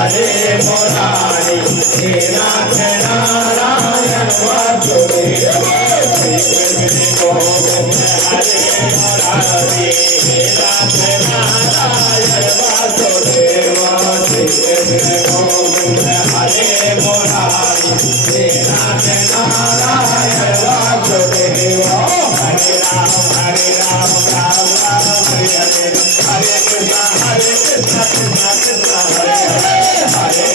Hare हरे Murari हे नाथ Narayan Vasudev Shri Krishna Govind हरे Murari हे नाथ Narayan Vasudev Shri Krishna Govind हरे Murari हे नाथ Narayan Vasudev हरे Ram Ram Ram Hare Hare Hare Krishna Krishna Krishna Hare Hare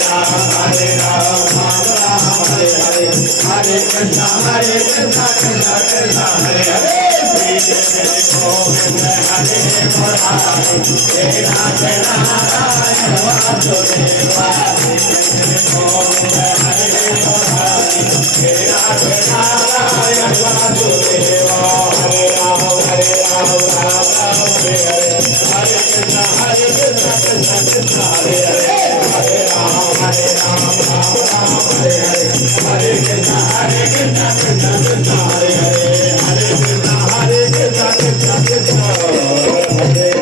Hare Ram Ram Ram Hare Hare Hare Krishna Krishna Krishna Hare Hare Shri Krishna Govind हरे Murari हे नाथ Narayan Vasudev Shri Krishna Govind हरे Murari हे नाथ Narayan Vasudev हरे Ram Ram Ram Hare Hare Hare Krishna Krishna Krishna Hare Hare Hare Ram Ram Ram Hare Hare Hare Krishna Krishna Krishna Hare Hare Hare Krishna Krishna Krishna हरे